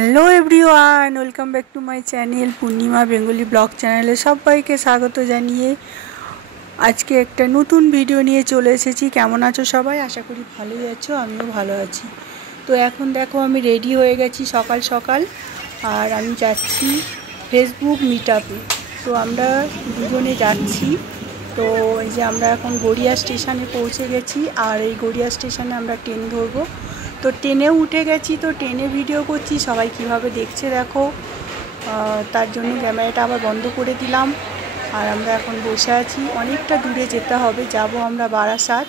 Hello everyone, welcome back to my channel Purnima Bengali blog চ্যানেলে সবাইকে স্বাগত জানিয়ে আজকে একটা নতুন ভিডিও নিয়ে চলে এসেছি। কেমন আছো সবাই? আশা করি ভালোই আছো, আমিও ভালো আছি। তো এখন দেখো আমি রেডি হয়ে গেছি সকাল সকাল, আর আমি যাচ্ছি ফেসবুক মিটআপে। তো আমরা দুজনে যাচ্ছি। তো এই যে আমরা এখন গড়িয়া স্টেশনে পৌঁছে গেছি, আর এই গড়িয়া স্টেশনে আমরা ট্রেন ধরবো। তো ট্রেনেও উঠে গেছি, তো ট্রেনে ভিডিও করছি, সবাই কিভাবে দেখছে দেখো। তার জন্য ক্যামেরাটা আবার বন্ধ করে দিলাম। আর আমরা এখন বসে আছি, অনেকটা দূরে যেতে হবে, যাব আমরা বারাসাত।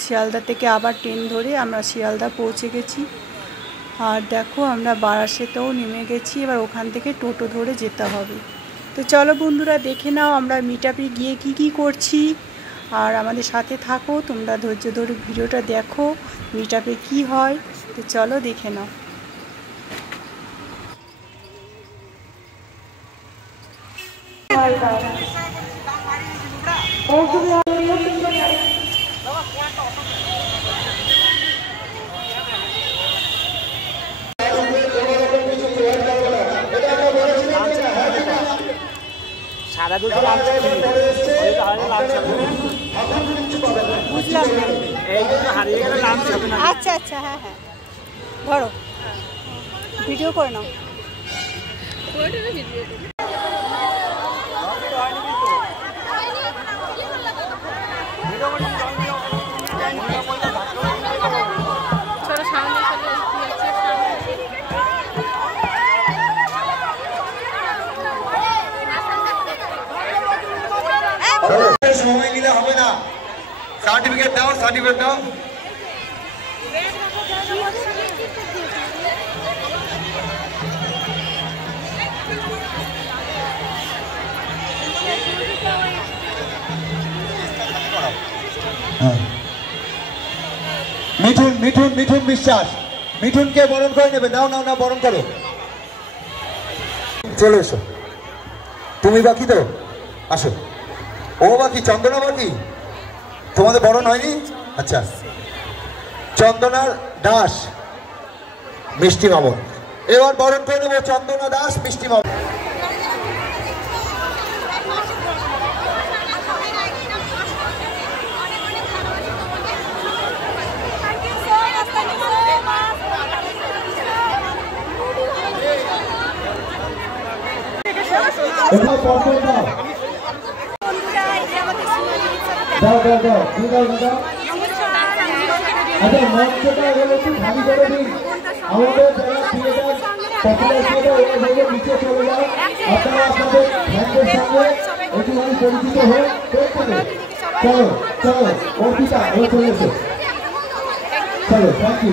শিয়ালদা থেকে আবার ট্রেন ধরে আমরা শিয়ালদা পৌঁছে গেছি। আর দেখো আমরা বারাসাতেও নেমে গেছি, এবার ওখান থেকে টোটো ধরে যেতে হবে। তো চলো বন্ধুরা, দেখে নাও আমরা মিটআপে গিয়ে কি করছি, আর আমাদের সাথে থাকো, তোমরা ধৈর্য ধরে ভিডিওটা দেখো মিটআপে কি হয়। তো চলো দেখে নাও। আচ্ছা আচ্ছা, হ্যাঁ হ্যাঁ, ধরো ভিডিও করে নাও। সময় নিলে হবে না, সার্টিফিকেট দাও, সার্টিফিকেট দাও। মিঠুন মিঠুন মিঠুন বিশ্বাস, মিঠুনকে বরণ করে নেবে। নাও নাও না, বরণ করো। চলে এসো, তুমি বাকি তো, আসো। ও বাকি, চন্দনা বাকি, তোমাদের বরণ হয়নি? আচ্ছা, চন্দনা দাস, মিষ্টি মামন। এবার বরণ করে নেবো চন্দনা দাস, মিষ্টি মামন। দাও দাও দাও, দাও দাও। আচ্ছা, মঞ্চটা এগুলো একটু খালি করে দিন। আমাদের যারা থিয়েটার পপুলার থিয়েটার, ওরা নিচে চলে যায়। আপনারা আপনাদের ফ্যানদের সঙ্গে একটুখানি পরিচিত হয়ে প্রত্যেকে। চলো চলো, অর্পিতা ও চলেছে। চলো, থ্যাংক ইউ।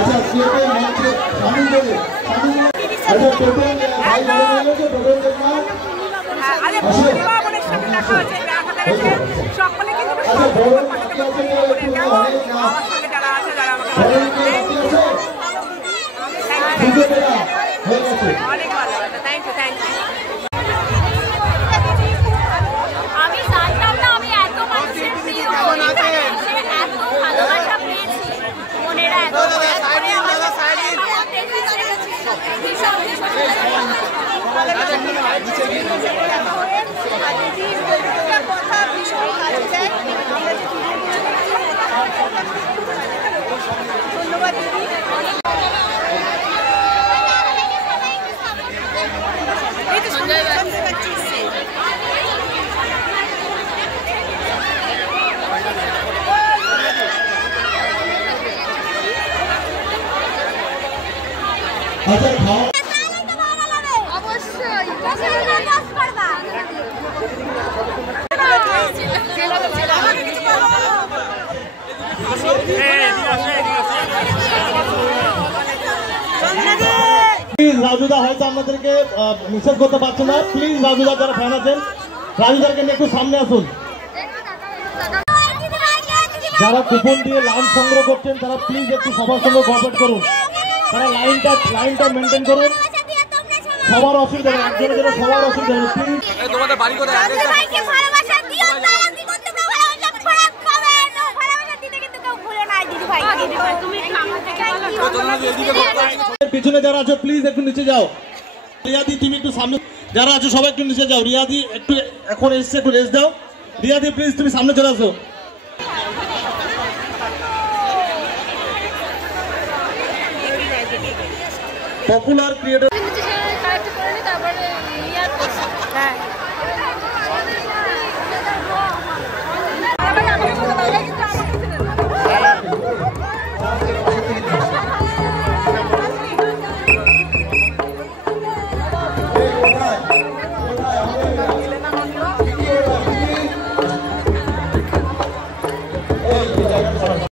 अच्छा, টোটাল মঞ্চে সামিল করে, আচ্ছা টোটাল ভাই বলে যে টোটাল দেখনা আরে পূর্ণিমার সাথে দেখা হচ্ছে, সকলে কিন্তু আচ্ছা বড় কি আছে একটু অনেক না, আমার সাথে যারা আছে, যারা আমাকে অনেক ভালো, থ্যাংক ইউ থ্যাংক ইউ। আমি জানতাম না আমি এত মানুষের প্রিয়, কেমন আছে সে এত ভালোবাসা পেয়েছি, মনেরা এত ধন্যবাদ দিদি। আচ্ছা খাও, অবশ্যই রাজুদা হয়তো আমাদেরকে নিষেধ করতে পারছে না। প্লিজ রাজুদা যারা ফ্যান আছেন, রাজুদাকে একটু সামনে আসুন। যারা কুপন দিয়ে লাঞ্চ সংগ্রহ করছেন তারা প্লিজ একটু সবার সঙ্গে কোঅপারেট করুন, তারা লাইনটা মেনটেন করুন। সবার অসুবিধা নেই, একজনের জন্য সবার অসুবিধা নেই। তোমাদের বাড়ি কোথায়? ভাইকে ভালোবাসা দিও, তারা জীবন তোমরা ভালোবাসা খারাপ খাবে না, ভালোবাসা দিতে কিন্তু কেউ ভুলে নাই দিদি ভাই। দিদি ভাই তুমি আমার থেকে পিছনে যারা আছো প্লিজ একটু নিচে যাও। রিয়াদি তুমি একটু সামনে, যারা আছো সবাই একটু নিচে যাও। রিয়াদি একটু এখন এসছে, একটু রেস্ট দাও। রিয়াদি প্লিজ তুমি সামনে চলে আসো। Popular creator